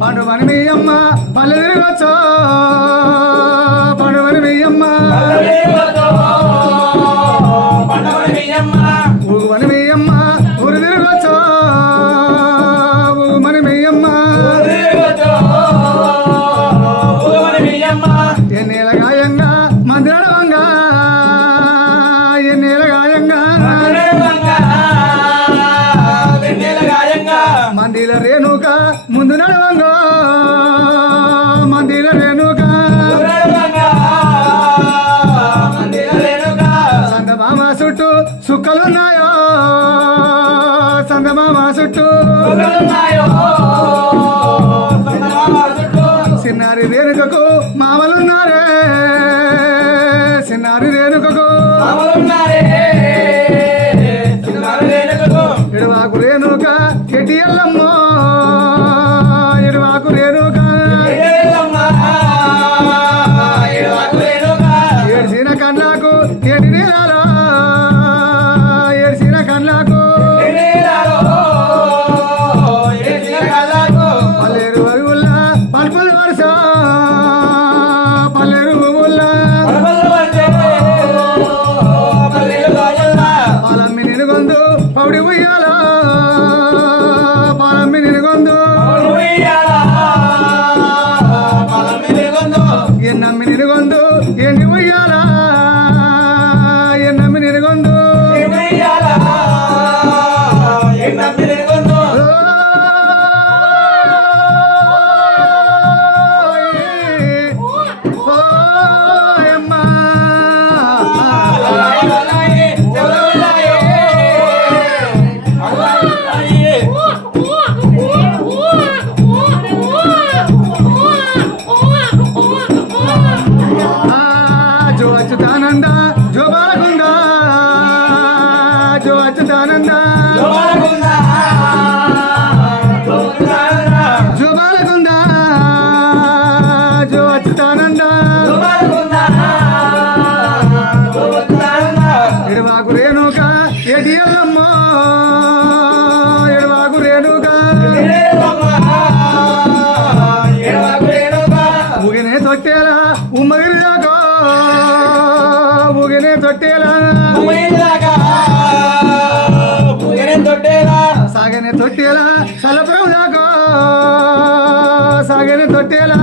పండు మనమి అమ్మ పల్లె వచ్చా. మందిల రేణుక ముందు నడవంగా. మందిల రేణుక. సందమామ చుట్టూ సుక్కలున్నాయో. సందమామ చుట్టూ. చిన్నారి రేణుకకు మామలున్నారే. చిన్నారి రేణుకకు మామలున్నారే. ನಿನ್ನ ಮಿನಿಗೊಂದು తొట్టేలా? తొట్టేలా. సాగనే తొట్టేలా. సలప్రభు దాకా. సాగనే తొట్టేలా.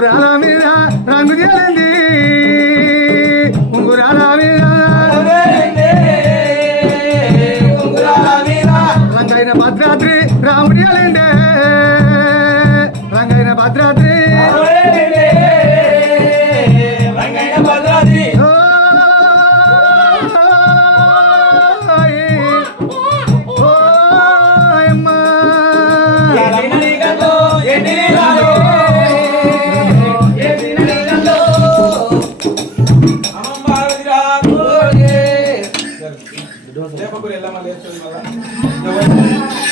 ఉంగురాల మీద రంగు తేలింది ఉంగురాల మీద రంగైన భద్రాద్రి రాముడి అలిండే లేపకులు ఎల్లమ్మ లేస్తుంది కదా